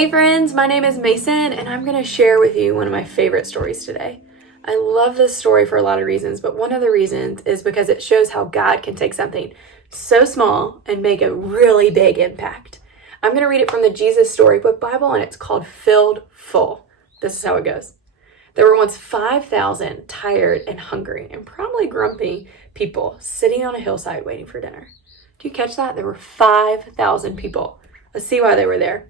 Hey friends, my name is Mason and I'm going to share with you one of my favorite stories today. I love this story for a lot of reasons, but one of the reasons is because it shows how God can take something so small and make a really big impact. I'm going to read it from the Jesus Storybook Bible and it's called Filled Full. This is how it goes. There were once 5,000 tired and hungry and probably grumpy people sitting on a hillside waiting for dinner. Do you catch that? There were 5,000 people. Let's see why they were there.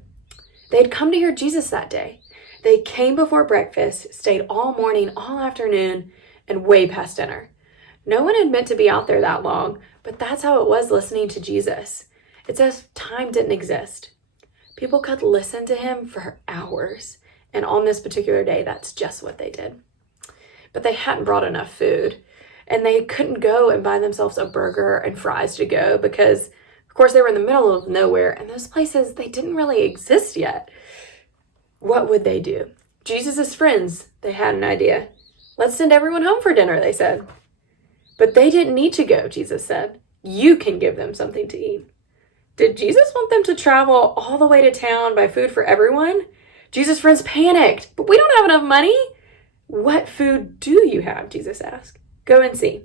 They had come to hear Jesus that day. They came before breakfast, stayed all morning, all afternoon, and way past dinner. No one had meant to be out there that long, but that's how it was listening to Jesus. It's as if time didn't exist. People could listen to him for hours, and on this particular day, that's just what they did. But they hadn't brought enough food, and they couldn't go and buy themselves a burger and fries to go because of course, they were in the middle of nowhere, and those places, they didn't really exist yet. What would they do? Jesus' friends, they had an idea. Let's send everyone home for dinner, they said. But they didn't need to go, Jesus said. You can give them something to eat. Did Jesus want them to travel all the way to town buy food for everyone? Jesus' friends panicked. But we don't have enough money. What food do you have? Jesus asked. Go and see.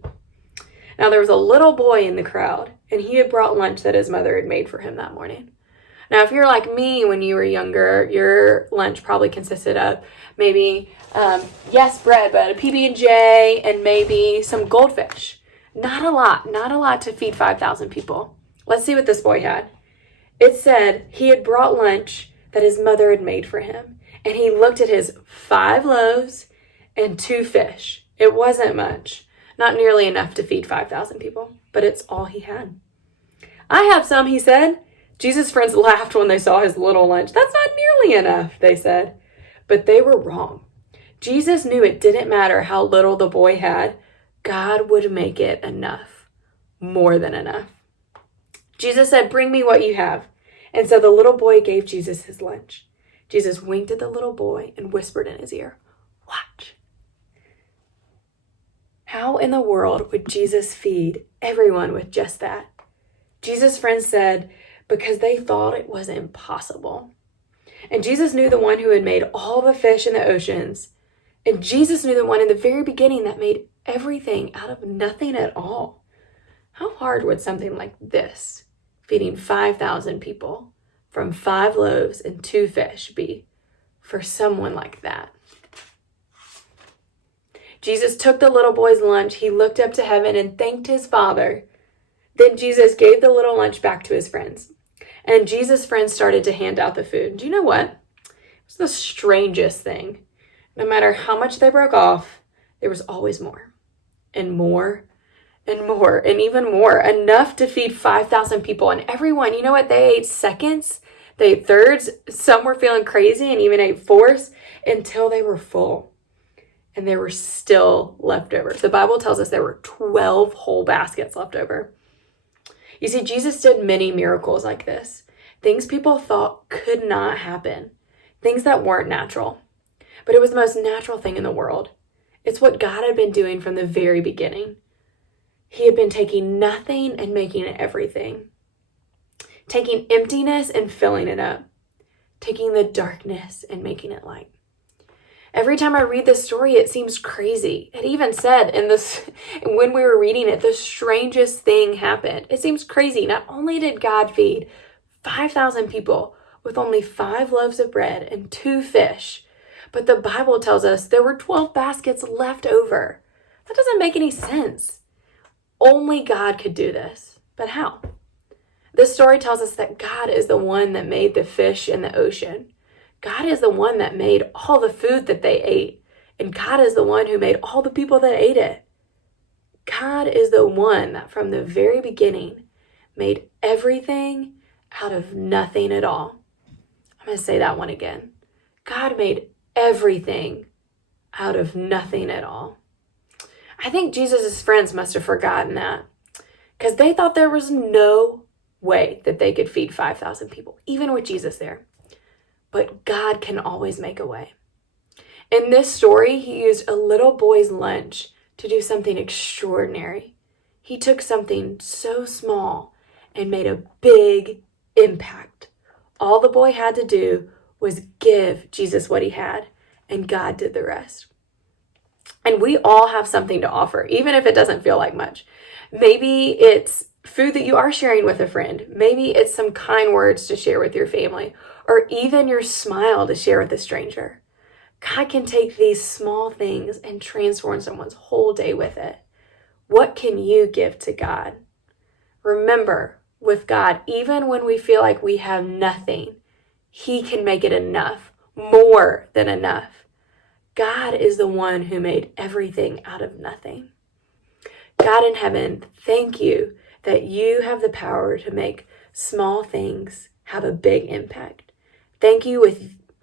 Now there was a little boy in the crowd, and he had brought lunch that his mother had made for him that morning. Now, if you're like me when you were younger, your lunch probably consisted of maybe, bread, but a PB&J and maybe some goldfish. Not a lot to feed 5,000 people. Let's see what this boy had. It said he had brought lunch that his mother had made for him, and he looked at his 5 loaves and 2 fish. It wasn't much. Not nearly enough to feed 5,000 people, but it's all he had. I have some, he said. Jesus' friends laughed when they saw his little lunch. That's not nearly enough, they said. But they were wrong. Jesus knew it didn't matter how little the boy had. God would make it enough. More than enough. Jesus said, bring me what you have. And so the little boy gave Jesus his lunch. Jesus winked at the little boy and whispered in his ear, watch. How in the world would Jesus feed everyone with just that? Jesus' friends said, because they thought it was impossible. And Jesus knew the one who had made all the fish in the oceans. And Jesus knew the one in the very beginning that made everything out of nothing at all. How hard would something like this, feeding 5,000 people from 5 loaves and 2 fish, be for someone like that? Jesus took the little boy's lunch, he looked up to heaven and thanked his Father. Then Jesus gave the little lunch back to his friends. And Jesus' friends started to hand out the food. Do you know what? It was the strangest thing. No matter how much they broke off, there was always more. And more and more and even more. Enough to feed 5,000 people. And everyone, you know what? They ate seconds. They ate thirds. Some were feeling crazy and even ate fourths until they were full. And there were still leftovers. The Bible tells us there were 12 whole baskets left over. You see, Jesus did many miracles like this. Things people thought could not happen. Things that weren't natural. But it was the most natural thing in the world. It's what God had been doing from the very beginning. He had been taking nothing and making it everything. Taking emptiness and filling it up. Taking the darkness and making it light. Every time I read this story, it seems crazy. It even said when we were reading it, the strangest thing happened. It seems crazy. Not only did God feed 5,000 people with only 5 loaves of bread and 2 fish, but the Bible tells us there were 12 baskets left over. That doesn't make any sense. Only God could do this. But how? This story tells us that God is the one that made the fish in the ocean. God is the one that made all the food that they ate. And God is the one who made all the people that ate it. God is the one that from the very beginning made everything out of nothing at all. I'm going to say that one again. God made everything out of nothing at all. I think Jesus' friends must have forgotten that because they thought there was no way that they could feed 5,000 people, even with Jesus there. But God can always make a way. In this story, he used a little boy's lunch to do something extraordinary. He took something so small and made a big impact. All the boy had to do was give Jesus what he had, and God did the rest. And we all have something to offer, even if it doesn't feel like much. Maybe it's food that you are sharing with a friend. Maybe it's some kind words to share with your family, or even your smile to share with a stranger. God can take these small things and transform someone's whole day with it. What can you give to God? Remember, with God, even when we feel like we have nothing, he can make it enough, more than enough. God is the one who made everything out of nothing. God in heaven, thank you that you have the power to make small things have a big impact. Thank you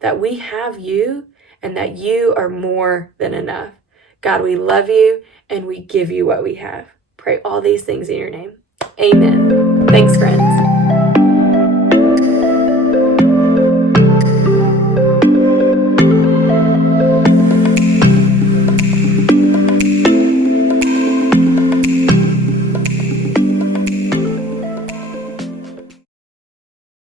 that we have you and that you are more than enough. God, we love you and we give you what we have. Pray all these things in your name. Amen. Thanks, friends.